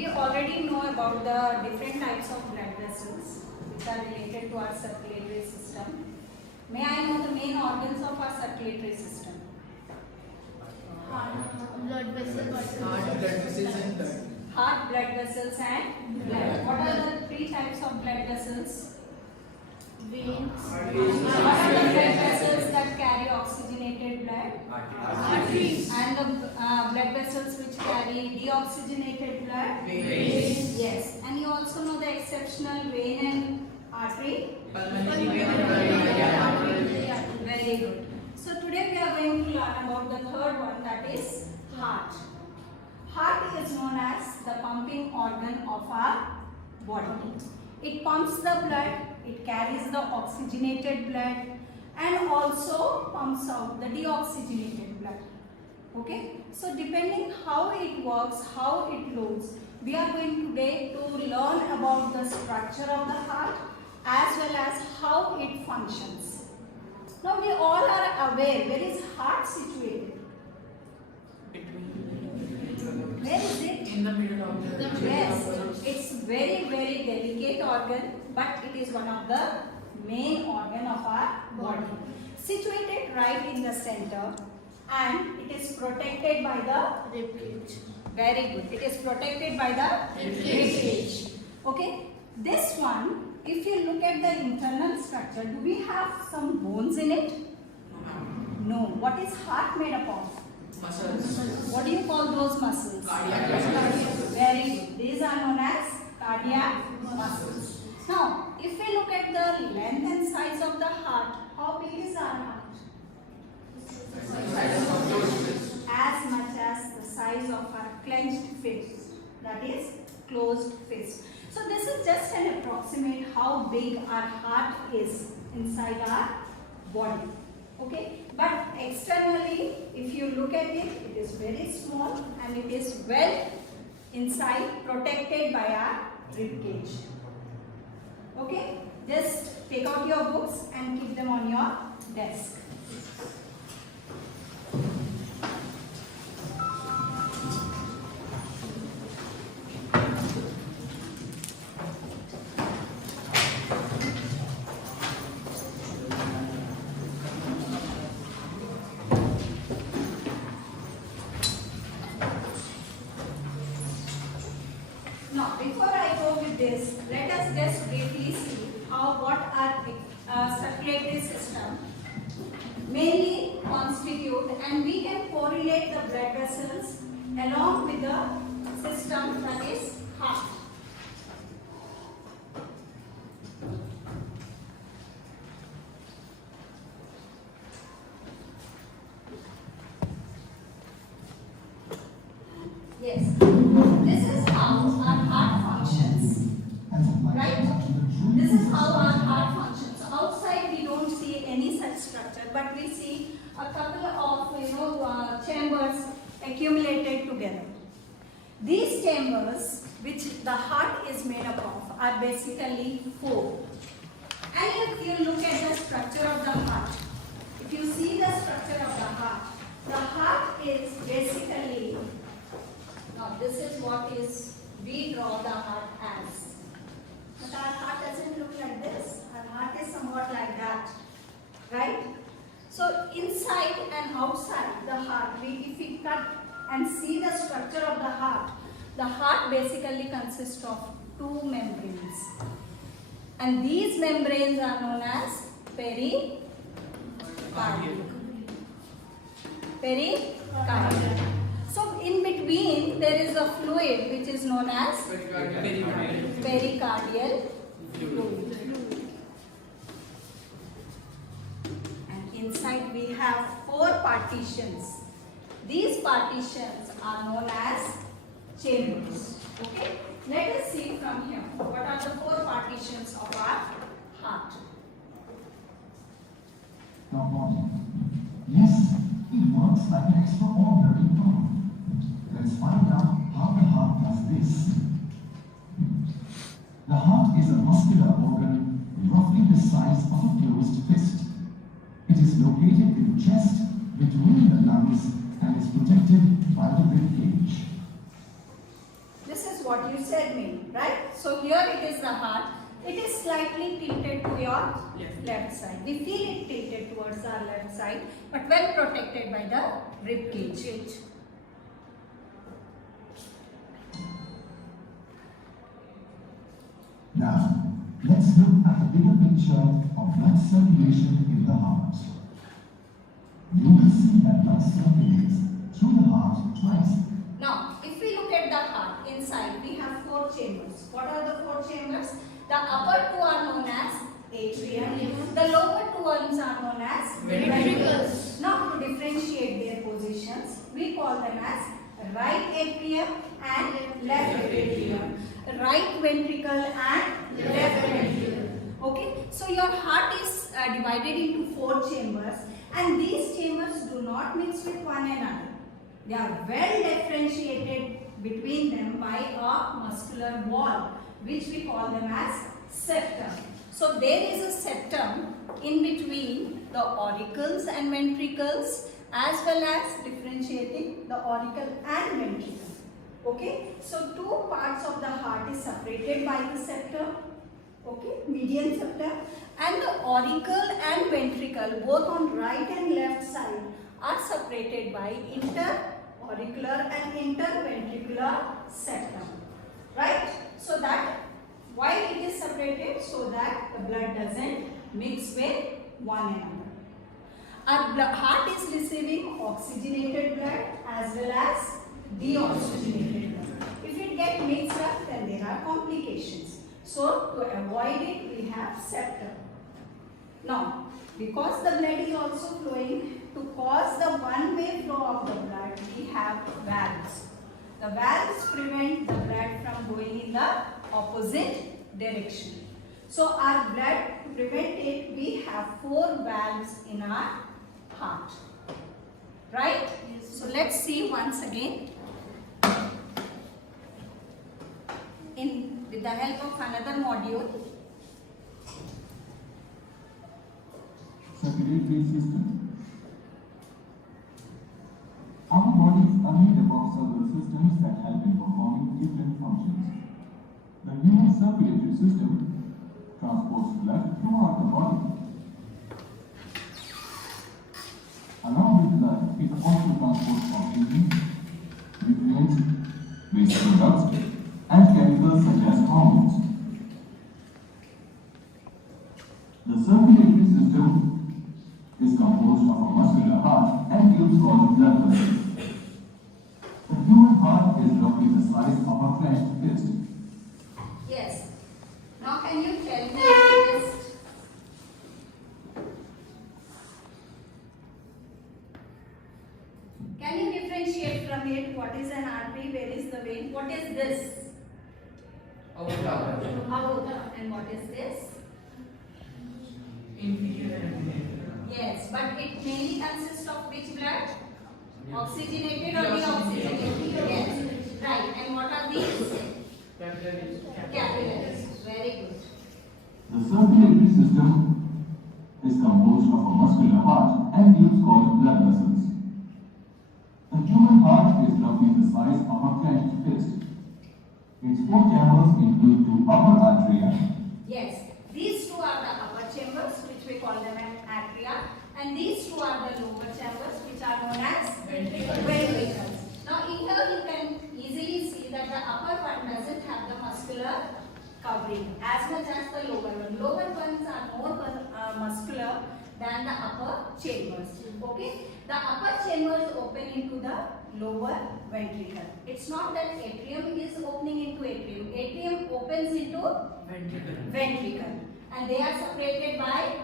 we already know about the different types of blood vessels which are related to our circulatory system. May I know the main organs of our circulatory system? Blood vessels. Heart, blood vessels and blood. What are the three types of blood vessels? Veins. What are the blood vessels that carry oxygenated blood? Arteries. And the blood vessels which carry deoxygenated blood? Veins. Yes. And you also know the exceptional vein and artery? Very good. So today we are going to learn about the third one, that is heart. Heart is known as the pumping organ of our body. It pumps the blood, it carries the oxygenated blood and also pumps out the deoxygenated blood. Okay? So depending how it works, how it loads, we are going today to learn about the structure of the heart as well as how it functions. Now we all are aware, where is heart situated? Where is it? In the middle of the Yes, it's very delicate organ, but it is one of the main organ of our body. Situated right in the center, and it is protected by the Rib cage. very good. It is protected by the Rib rib cage. cage. Okay, this one, if you look at the internal structure, do we have some bones in it? No. What is heart made up of? muscles. What do you call those muscles? Cardiac muscles. Very good. These are known as cardiac muscles. Now, if we look at the length and size of the heart, how big is our heart? As much as the size of our clenched fist, that is closed fist. So this is just an approximate how big our heart is inside our body. Okay, but externally, if you look at it, it is very small and it is well inside, protected by our rib cage. Okay, just take out your books and keep them on your desk. Now, before I go with this, let us just briefly see what our circulatory system mainly constitute, and we can correlate the blood vessels along with the system that is heart. Yes, this is how our heart functions, right? This is how our heart functions. Outside we don't see any such structure, but we see a couple of chambers accumulated together. These chambers, which the heart is made up of, are basically four. And if you look at the structure of the heart, if you see the structure of the heart is basically, now this is what is we draw the heart as. But our heart doesn't look like this. Our heart is somewhat like that, right? So inside and outside the heart, if we cut and see the structure of the heart basically consists of two membranes. And these membranes are known as pericardium. Pericardium. So in between there is a fluid which is known as pericardial fluid. And inside we have four partitions. These partitions are known as chambers. Okay? Let us see from here what are the four partitions of our heart. Good morning. Yes, it works like an extraordinary pump. Let's find out how the heart does this. The heart is a muscular organ roughly the size of a closed fist. It is located in the chest, between the lungs, and is protected by the rib cage. This this is what you said me, right? So here it is the heart. It is slightly tilted to your left side. We feel it tilted towards our left side, but well protected by the rib cage. Now, let's look at the bigger picture of blood circulation in the heart. You will see that blood circulates through the heart twice. Now, if we look at the heart, inside we have 4 chambers. What are the 4 chambers? The upper 2 are known as atrium. The lower 2 ones are known as Ventricles. Now, to differentiate their positions, we call them as right atrium and left atrium. Right ventricle and left ventricle. Okay, so your heart is divided into 4 chambers, and these chambers do not mix with one another. They are well differentiated between them by a muscular wall, which we call them as septum. So there is a septum in between the auricles and ventricles, as well as differentiating the auricle and ventricle. Okay, so 2 parts of the heart is separated by the septum, okay, median septum, and the auricle and ventricle both on right and left side are separated by inter-auricular and interventricular septum, right? So that why it is separated? So that the blood doesn't mix with one another. Our heart is receiving oxygenated blood as well as deoxygenated blood. If it gets mixed up, then there are complications. So to avoid it, we have septum. Now, because the blood is also flowing, to cause the one-way flow of the blood, we have valves. The valves prevent the blood from going in the opposite direction. So our blood, to prevent it, we have 4 valves in our heart. Right? So let's see once again. With the help of another module. Circulatory system. Our bodies are made up of several systems that help in performing different functions. The human circulatory system transports blood throughout the body. Along with blood, it also transports oxygen, nutrients, waste products, and chemicals such as hormones. The circulatory system is composed of a muscular heart and tubes called blood vessels. The human heart is roughly the size of a clenched fist. Yes. Now can you tell me this? Can you differentiate from it? What is an artery? Where is the vein? What is this? Aorta. Aorta. And what is this? Inferior and anterior. Yes, but it mainly consists of which blood? Oxygenated or deoxygenated? Yes. Right. And what are these? Capillaries. Capillaries. Very good. The circulatory system is composed of a muscular heart and tubes called blood vessels. The human heart is roughly the size of a clenched fist. Its 4 chambers include 2 upper atria. Yes. These 2 are the upper chambers, which we call them as atria, and these 2 are the lower chambers, which are known as ventricles. Now, in here you can easily see that the upper one doesn't have the muscular covering as much as the lower one. Lower ones are more muscular than the upper chambers. Okay, the upper chambers open into the lower ventricle. It's not that atrium is opening into atrium. Atrium opens into ventricle, and they are separated by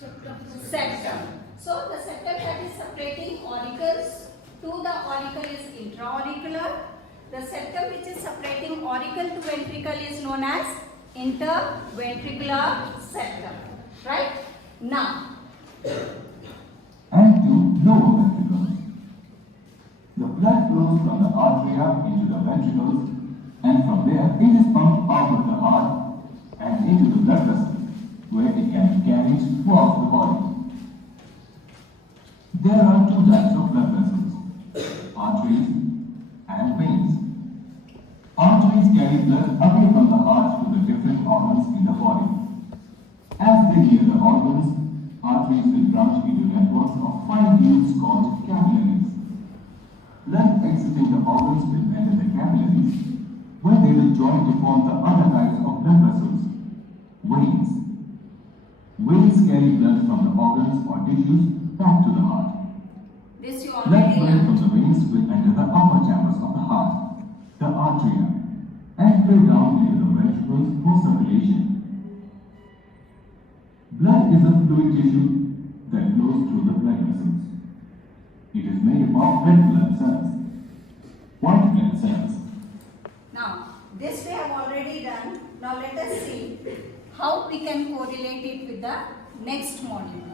septum. So the septum that is separating auricles to the auricle is intra-auricular. The septum which is separating auricle to ventricle is known as interventricular septum. Right? Now, And 2 lower ventricles. The blood flows from the arteria into the ventricles, and from there it is pumped out of the heart and into the blood vessels, where it can be carried throughout the body. There are 2 types of blood vessels, arteries and veins. Veins carry blood away from the heart to the different organs in the body. As they near the organs, arteries will branch into networks of fine tubes called capillaries. Blood exiting the organs will enter the capillaries, where they will join to form the other types of blood vessels, veins. Veins carry blood from the organs or tissues back to the heart. This you Blood already flowing from learned. the veins will enter the upper chambers of the heart, the arteria, and flow down into the ventricles for circulation. Blood is a fluid tissue that flows through the blood vessels. It is made up of red blood cells, white blood cells. Now, this we have already done. Now let us see how we can correlate it with the next module.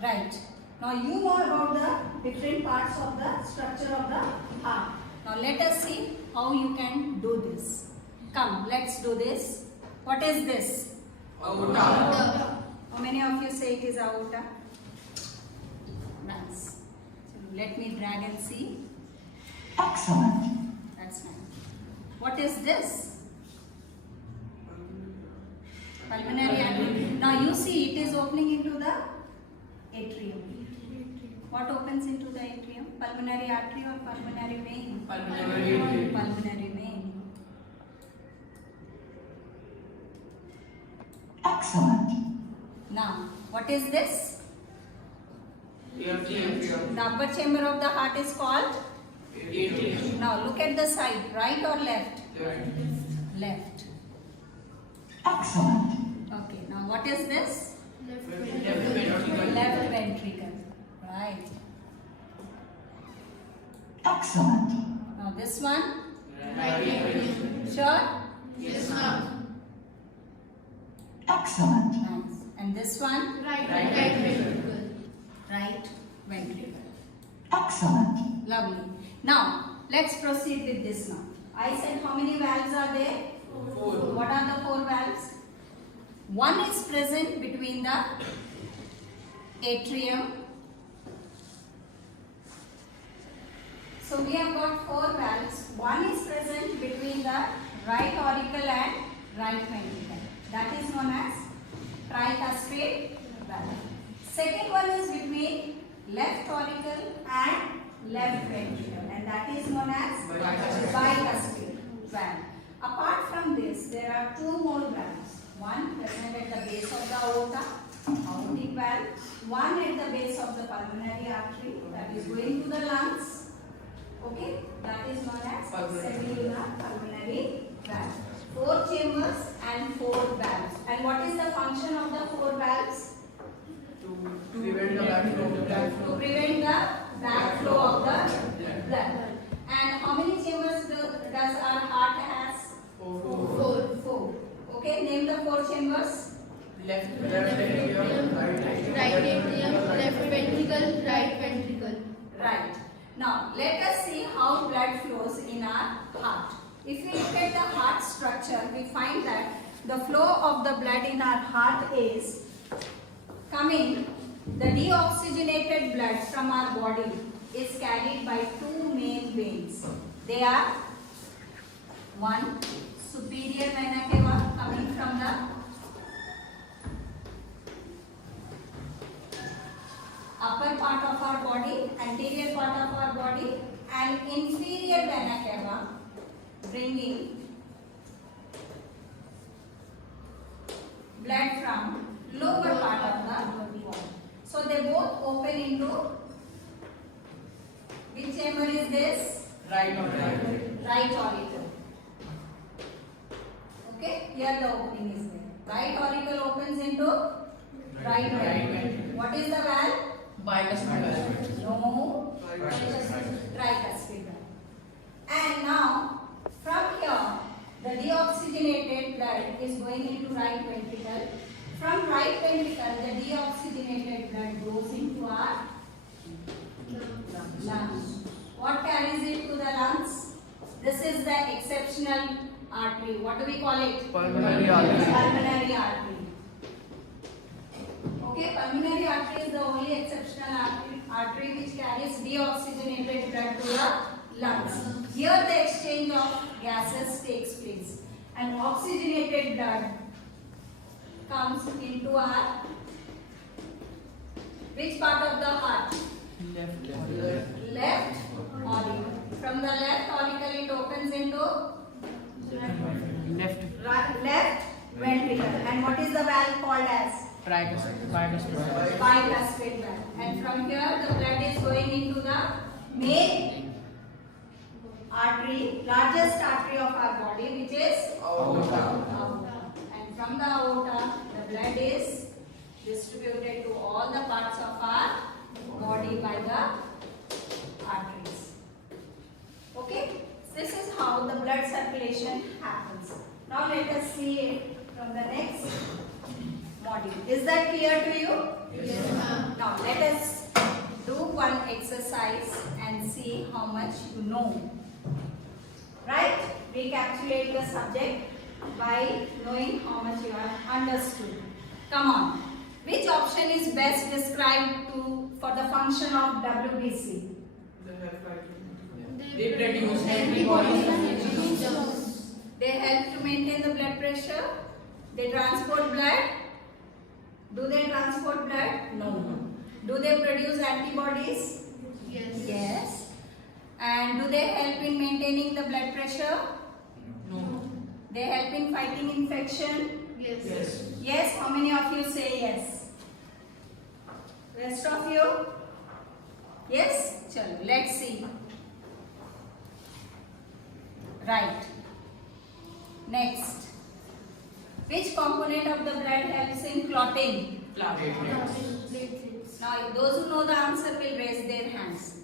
Right. Now you know about the different parts of the structure of the heart. Now let us see how you can do this. Come, let's do this. What is this? Aorta. How many of you say it is aorta? Nice. So let me drag and see. Excellent. That's nice. What is this? Pulmonary artery. Now you see it is opening into the atrium. What opens into the atrium? Pulmonary artery or pulmonary vein? Pulmonary vein. Pulmonary vein. Excellent. Now, what is this? Atrium. The upper chamber of the heart is called? Atrium. Now look at the side, right or left? Left. Excellent. Okay, now what is this? Left ventricle. Left ventricle. Right. Excellent. Now this one? Right ventricle. Sure? Yes, ma'am. Excellent. Nice. And this one? Right Right ventricle. Right ventricle. Excellent. Lovely. Now, let's proceed with this now. I said how many valves are there? 4. What are the 4 valves? One is present between the atrium. So we have got 4 valves. One is present between the right auricle and right ventricle. That is known as tricuspid valve. Second one is between left auricle and left ventricle, and that is known as bicuspid valve. Apart from this, there are 2 more valves. One present at the base of the aorta, aortic valve. One at the base of the pulmonary artery, that is going to the lungs. Okay, that is known as cellular pulmonary valve. 4 chambers and 4 valves. And what is the function of the 4 valves? To prevent the backflow of the blood. To prevent the backflow of the blood. And how many chambers does our heart has? 4. 4. Okay, name the 4 chambers. Left atrium, right atrium, Right atrium, left ventricle, right ventricle. Right. Now, let us see how blood flows in our heart. If we look at the heart structure, we find that the flow of the blood in our heart is coming, the deoxygenated blood from our body is carried by 2 main veins. They are, one, superior vena cava coming from the upper part of our body, anterior part of our body, and inferior vena cava bringing blood from lower part of the body. So they both open into, which chamber is this? right atrium. Right auricle. Okay, here the opening is there. Right auricle opens into right ventricle. What is the valve? Bicuspid valve. No. Tricuspid valve. And now, from here, the deoxygenated blood is going into right ventricle. From right ventricle, the deoxygenated blood goes into our lungs. What carries it to the lungs? This is the exceptional artery. What do we call it? Pulmonary artery. Pulmonary artery. Okay, pulmonary artery is the only exceptional artery lungs. Here the exchange of gases takes place and oxygenated blood comes into our which part of the heart? Left auricle. From the left auricle it opens into left ventricle. And what is the valve called as? Bicuspid. Bicuspid valve. And from here the blood is going into the main artery, largest artery of our body, which is aorta. And from the aorta the blood is distributed to all the parts of our body by the arteries. Okay, this is how the blood circulation happens. Now let us see it from the next module. Is that clear to you? Yes, ma'am. Now let us do one exercise and see how much you know. Right? Recapitulate the subject by knowing how much you have understood. Come on. Which option is best described for the function of WBC? They produce antibodies. They help to maintain the blood pressure. They transport blood. Do they transport blood? No. Do they produce antibodies? Yes. Yes. And do they help in maintaining the blood pressure? No. They help in fighting infection? Yes. Yes. How many of you say yes? Rest of you? Yes? Chalo, let's see. Right. Next. Which component of the blood helps in clotting? Platelets. Now, those who know the answer will raise their hands.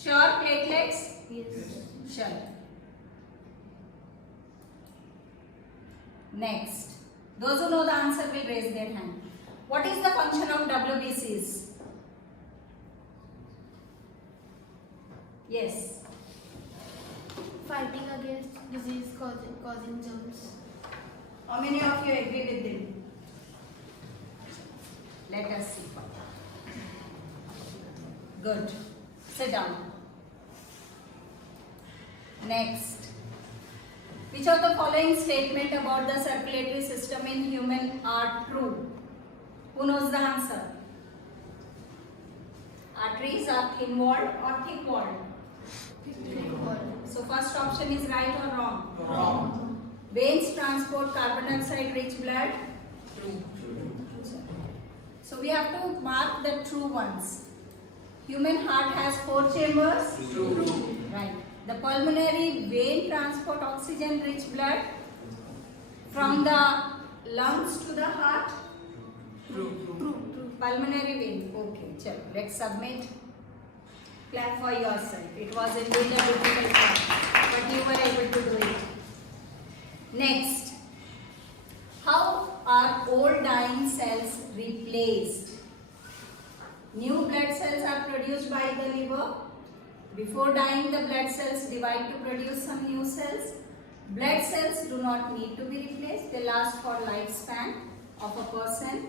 Sure, platelets? Yes. Sure. Next. Those who know the answer will raise their hand. What is the function of WBCs? Yes. Fighting against disease causing germs. How many of you agree with them? Let us see. Good. Sit down. Next. Which of the following statement about the circulatory system in human are true? Who knows the answer? Arteries are thin-walled or thick-walled? So first option is right or wrong? Wrong. Veins transport carbon dioxide rich blood? True. So we have to mark the true ones. Human heart has 4 chambers? True. Right. The pulmonary vein transport oxygen rich blood from the lungs to the heart? True. Pulmonary vein. Okay, chalo. Let's submit. Clap for yourself. It was indeed a difficult one, but you were able to do it. Next. How are old dying cells replaced? New blood cells are produced by the liver. Before dying, the blood cells divide to produce some new cells. Blood cells do not need to be replaced. They last for lifespan of a person.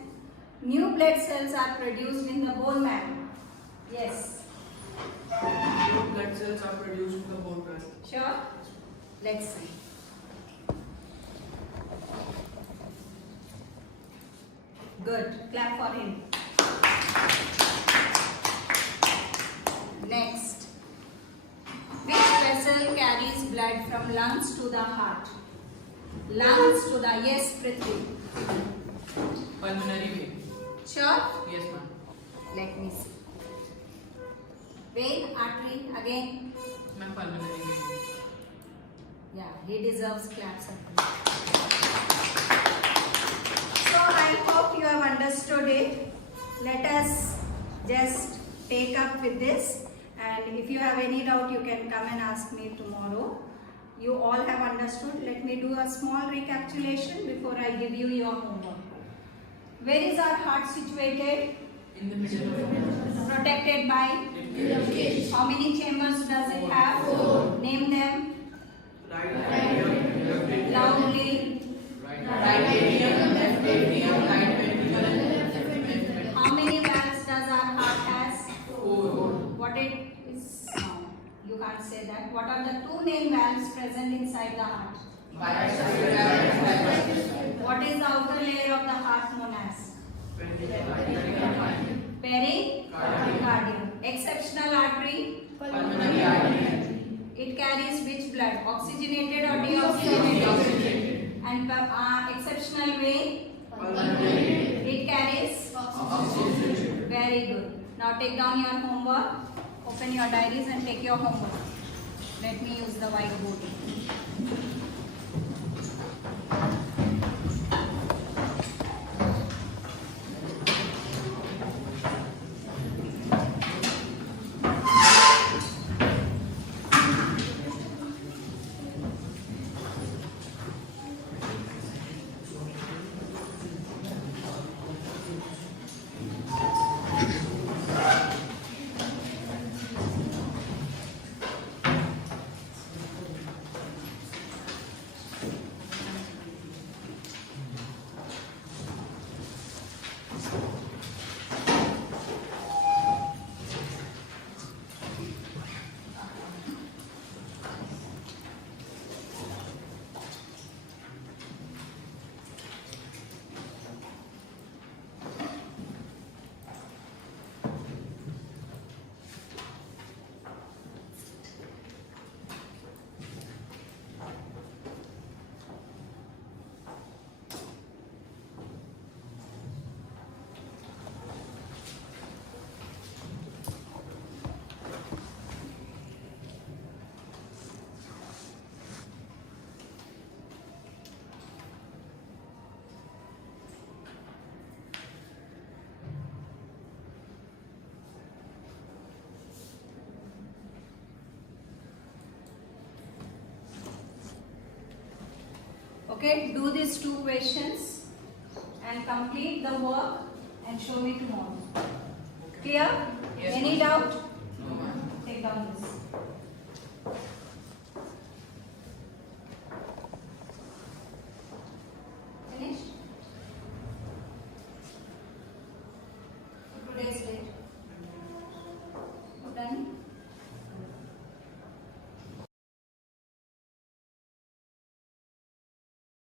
New blood cells are produced in the bone marrow. Yes. New blood cells are produced in the bone marrow. Sure? Let's see. Good. Clap for him. Next. Which vessel carries blood from lungs to the heart? Lungs to the, yes, Prithvi. Pulmonary vein. Sure? Yes, ma'am. Let me see. Vein, artery, again. Ma'am, pulmonary vein. Yeah, he deserves claps. So I hope you have understood it. Let us just take up with this, and if you have any doubt you can come and ask me tomorrow. You all have understood. Let me do a small recapitulation before I give you your homework. Where is our heart situated? In the middle of the bone. Protected by? How many chambers does it have? 4. Name them. Right atrium, left atrium. Loudly. Right atrium, left atrium, right ventricle, and left ventricle. How many valves does our heart has? 4. What it is now? You can't can't say that. What are the two main valves present inside the heart? Bicuspid valve and tricuspid. What is the outer layer of the heart known as? Pericardium. Exceptional artery. Pulmonary artery. It carries which blood? Oxygenated or deoxygenated? Deoxygenated. And exceptional vein? Pulmonary. It carries? Oxygenated. Very good. Now take down your homework. Open your diaries and take your homework. Let me use the whiteboard. Okay, do these two questions and complete the work and show me tomorrow. Clear? Yes, Any ma'am. doubt? No, ma'am. Take down this.